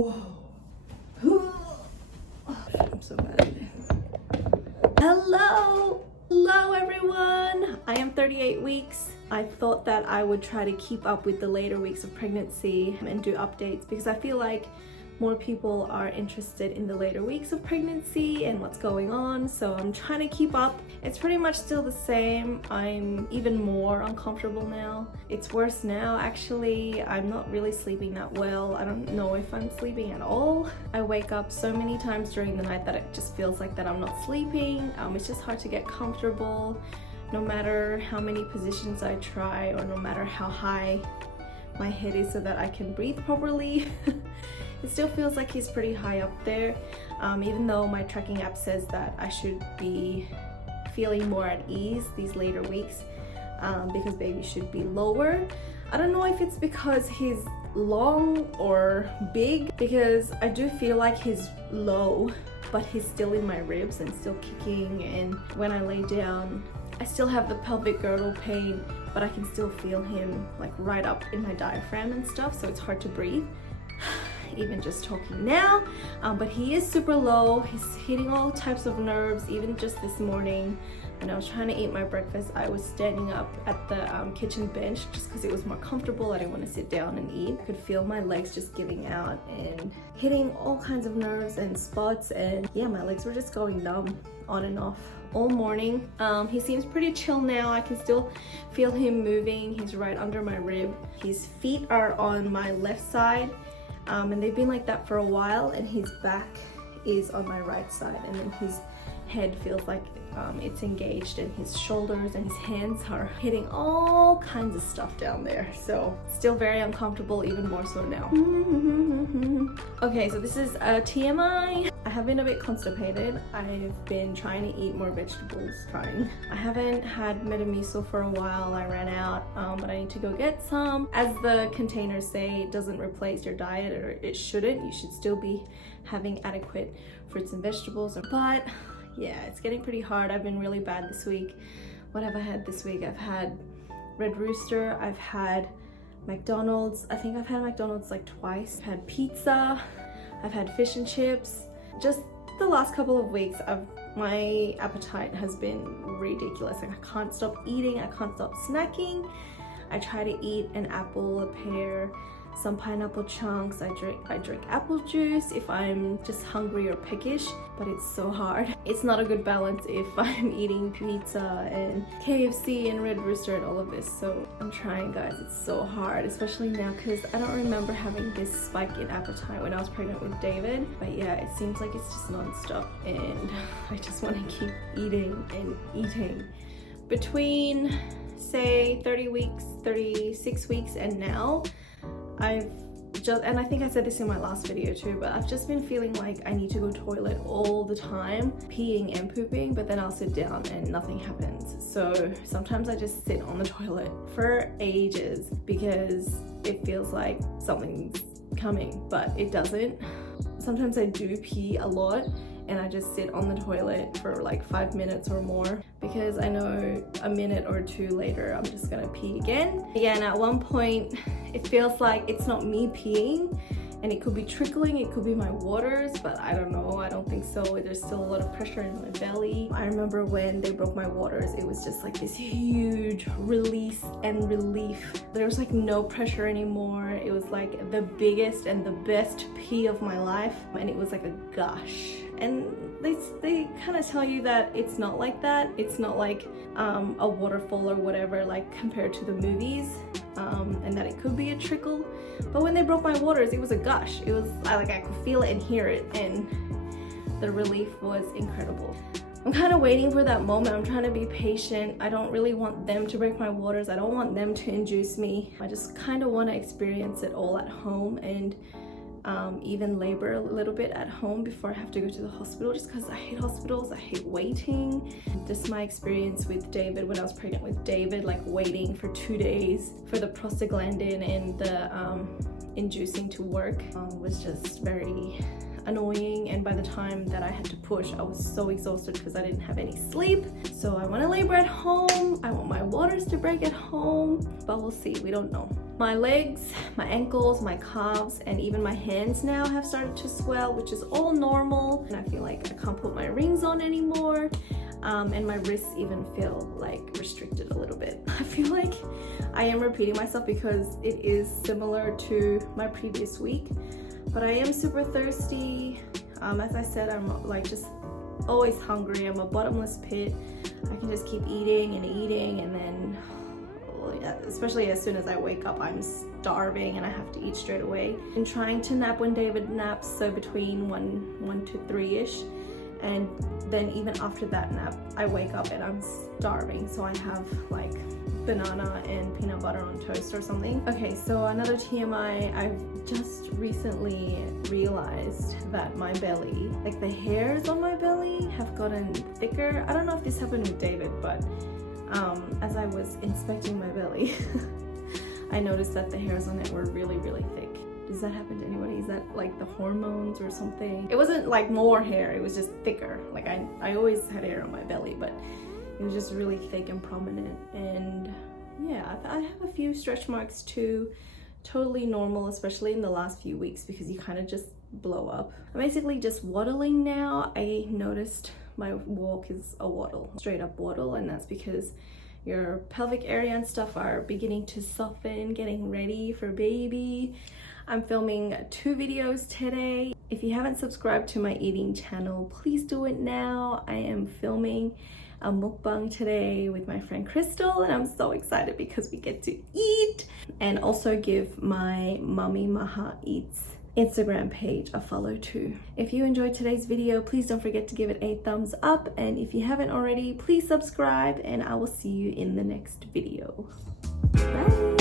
Whoa. I'm so bad at it. Hello everyone. I am 38 weeks. I thought that I would try to keep up with the later weeks of pregnancy and do updates because I feel like more people are interested in the later weeks of pregnancy and what's going on, so I'm trying to keep up. It's pretty much still the same. I'm even more uncomfortable now. It's worse now actually. I'm not really sleeping that well. I don't know if I'm sleeping at all. I wake up so many times during the night that it just feels like that I'm not sleeping. It's just hard to get comfortable no matter how many positions I try or no matter how high my head is so that I can breathe properly. It still feels like he's pretty high up there, even though my tracking app says that I should be feeling more at ease these later weeks because baby should be lower. I don't know if it's because he's long or big, because I do feel like he's low, but he's still in my ribs and still kicking, and when I lay down, I still have the pelvic girdle pain, but I can still feel him like right up in my diaphragm and stuff, so it's hard to breathe. Even just talking now, but he is super low. He's hitting all types of nerves. Even just this morning when I was trying to eat my breakfast, I was standing up at the kitchen bench just because it was more comfortable. I didn't want to sit down and eat. I could feel my legs just giving out and hitting all kinds of nerves and spots, and yeah, my legs were just going numb on and off all morning. He seems pretty chill now. I can still feel him moving. He's right under my rib. His feet are on my left side, and they've been like that for a while, and his back is on my right side, and then his head feels like it's engaged, and his shoulders and his hands are hitting all kinds of stuff down there, so still very uncomfortable, even more so now. Okay, so this is a TMI. I have been a bit constipated. I've been trying to eat more vegetables, I haven't had Metamucil for a while. I ran out, but I need to go get some. As the containers say, it doesn't replace your diet, or it shouldn't. You should still be having adequate fruits and vegetables, but yeah, it's getting pretty hard. I've been really bad this week. What have I had this week? I've had Red Rooster, I've had McDonald's. I think I've had McDonald's like twice. I've had pizza, I've had fish and chips. Just the last couple of weeks, my appetite has been ridiculous. Like, I can't stop eating, I can't stop snacking. I try to eat an apple, a pear, some pineapple chunks. I drink apple juice if I'm just hungry or peckish, but it's so hard. It's not a good balance if I'm eating pizza and KFC and Red Rooster and all of this. So I'm trying, guys. It's so hard, especially now because I don't remember having this spike in appetite when I was pregnant with David. But yeah, it seems like it's just non-stop, and I just want to keep eating and eating. Between say 30 weeks, 36 weeks and now, and I think I said this in my last video too, but I've just been feeling like I need to go toilet all the time, peeing and pooping, but then I'll sit down and nothing happens. So sometimes I just sit on the toilet for ages because it feels like something's coming, but it doesn't. Sometimes I do pee a lot, and I just sit on the toilet for like 5 minutes or more because I know a minute or two later I'm just gonna pee again. Yeah, and at one point it feels like it's not me peeing, and it could be trickling, it could be my waters, but I don't know, I don't think so. There's still a lot of pressure in my belly. I remember when they broke my waters, it was just like this huge release and relief. There was like no pressure anymore. It was like the biggest and the best pee of my life, and it was like a gush. And they kind of tell you that it's not like that. It's not like a waterfall or whatever, like compared to the movies, and that it could be a trickle. But when they broke my waters, it was a gush. It was like I could feel it and hear it, and the relief was incredible. I'm kind of waiting for that moment. I'm trying to be patient. I don't really want them to break my waters. I don't want them to induce me. I just kind of want to experience it all at home, and even labor a little bit at home before I have to go to the hospital, just because I hate hospitals. I hate waiting. Just my experience with David when I was pregnant with David, like waiting for 2 days for the prostaglandin and the inducing to work was just very annoying, and by the time that I had to push, I was so exhausted because I didn't have any sleep. So I want to labor at home. I want my waters to break at home, but we'll see. We don't know. My legs, my ankles, my calves, and even my hands now have started to swell, which is all normal. And I feel like I can't put my rings on anymore. And my wrists even feel like restricted a little bit. I feel like I am repeating myself because it is similar to my previous week, but I am super thirsty. As I said, I'm like just always hungry. I'm a bottomless pit. I can just keep eating and eating, and then especially as soon as I wake up, I'm starving and I have to eat straight away. I'm trying to nap when David naps, so between 1 to 3-ish. And then even after that nap, I wake up and I'm starving. So I have like banana and peanut butter on toast or something. Okay, so another TMI, I've just recently realized that my belly, like the hairs on my belly have gotten thicker. I don't know if this happened with David, but as I was inspecting my belly, I noticed that the hairs on it were really, really thick. Does that happen to anybody? Is that like the hormones or something? It wasn't like more hair, it was just thicker. Like I always had hair on my belly, but it was just really thick and prominent. And yeah, I have a few stretch marks too. Totally normal, especially in the last few weeks, because you kind of just blow up. I'm basically just waddling now. I noticed my walk is a waddle, straight up waddle, and that's because your pelvic area and stuff are beginning to soften, getting ready for baby. I'm filming 2 videos today. If you haven't subscribed to my eating channel, please do it now. I am filming a mukbang today with my friend Crystal, and I'm so excited because we get to eat. And also give my Mommy Maha Eats Instagram page a follow too. If you enjoyed today's video, please don't forget to give it a thumbs up, and if you haven't already, please subscribe, and I will see you in the next video. Bye.